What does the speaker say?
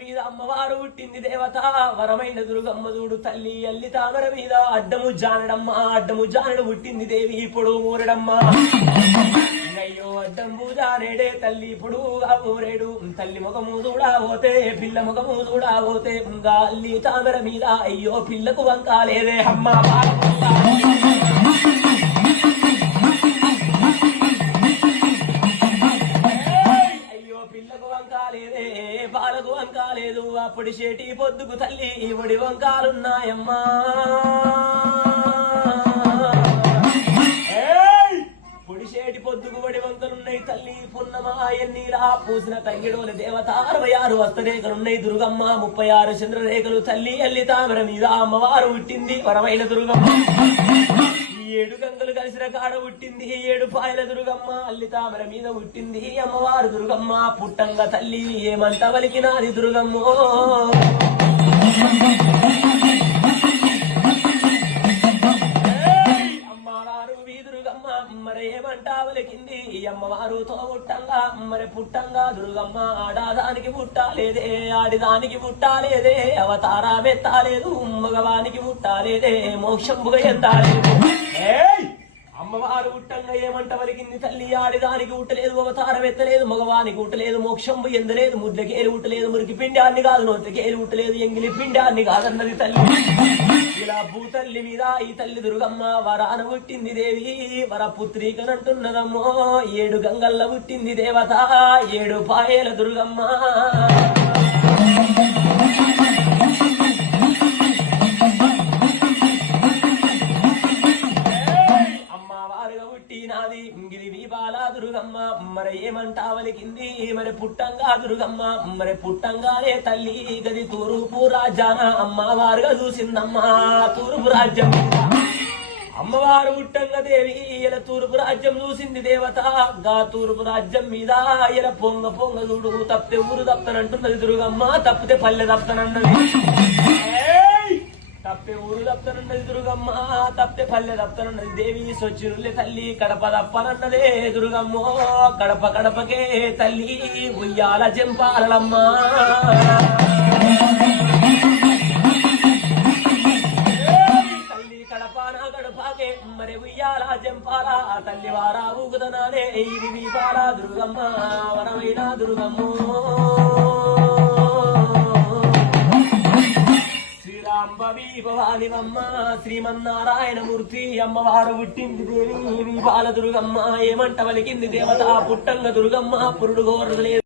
మీద అమ్మవారు పుట్టింది దేవత వరమైన దుర్గమ్మ చూడు తల్లి అల్లి తామర మీద అడ్డము జానడమ్మ అడ్డము జానడు పుట్టింది దేవి ఇప్పుడు మూరడమ్మ అయ్యో అడ్డంబు జానేడే తల్లి ఇప్పుడు ఊరేడు తల్లి ముఖము చూడబోతే పిల్ల ముఖము చూడబోతే అల్లి తామర మీద అయ్యో పిల్లకు వంకాలేదే అమ్మ పాలకు వంకాలేదు అప్పుడు చేటి పొద్దుకు తల్లి ఇవిడి వంకాలున్నాయమ్మా పొడిసేటి పొద్దుకు వడి వంకలున్నాయి తల్లి పున్నమాయన్నీరా పూసిన తంగిడోల దేవత 66 హస్తరేఖలున్నాయి దుర్గమ్మ 36 చంద్రరేఖలు తల్లి అల్లి తామర మీద అమ్మవారు పుట్టింది వరమైన దుర్గమ్మ 7 గంగలు కలిసిన కాడ పుట్టింది 7 పాయల దుర్గమ్మ అల్లి తామర మీద పుట్టింది అమ్మవారు దుర్గమ్మ పుట్టంగా తల్లి ఏమంట వలికినాది దుర్గమ్మ అమ్మవారు దుర్గమ్మ మరి ఏమంట వలికింది అమ్మవారు తోముట్టంగా మరి పుట్టంగా దుర్గమ్మ ఆడాదానికి పుట్టాలేదే ఆడిదానికి పుట్టాలేదే అవతారా మెత్తాలేదు మగవానికి పుట్టాలేదే మోక్షంబుగా ఎంతాలేదు అమ్మవారు ఉట్టంగా ఏమంట వలికింది తల్లి ఆడిదానికి ఉట్టలేదు అవతారం ఎత్తలేదు మగవానికి ఉట్టలేదు మోక్షంబు ఎందలేదు ముద్రకేలు ఉట్టలేదు మురికి పిండాన్ని కాదు నోట్లకేలు ఉట్టలేదు ఎంగిలి పిండాన్ని కాదన్నది తల్లి ఇలా భూతల్లి మీద ఈ తల్లి దుర్గమ్మ వరాన పుట్టింది దేవి వరపుత్రికనంటున్నదమ్మో 7 గంగల్ల పుట్టింది దేవత 7 పాయల దుర్గమ్మ దుర్గమ్మ మరి ఏమంటా వలికింది మరి పుట్టంగా దుర్గమ్మ మరి పుట్టంగానే తల్లి గది తూర్పు రాజ్యాన అమ్మవారుగా చూసిందమ్మా తూర్పు రాజ్యం అమ్మవారు పుట్టంగా దేవి ఇలా తూర్పు రాజ్యం చూసింది దేవత గా తూర్పు రాజ్యం మీద ఇలా పొంగ పొంగ చూడు తప్పితే ఊరు తప్పనంటున్నది దుర్గమ్మ తప్పితే పల్లె తప్పనన్నది తప్పే ఊరు తప్పనన్నది దుర్గమ్మ తప్పే పల్లె తప్పనన్నది దేవి సొచ్చిరులే తల్లి కడప తప్పనన్నదే దుర్గమ్మ కడప కడపకే తల్లి ఉయ్యాల చెంపాలమ్మ తల్లి కడపాన కడపాకే మరి ఉయ్యాల చెంపాల తల్లి వారా ఊగుదనానే ఇది వీపాల దుర్గమ్మ వరమైన దుర్గమ్మ భవానివమ్మ శ్రీమన్నారాయణమూర్తి అమ్మవారు పుట్టింది దేవి బాల దుర్గమ్మ ఏమంట వలికింది దేవత పుట్టంగ దుర్గమ్మ పురుడు గోరలేదు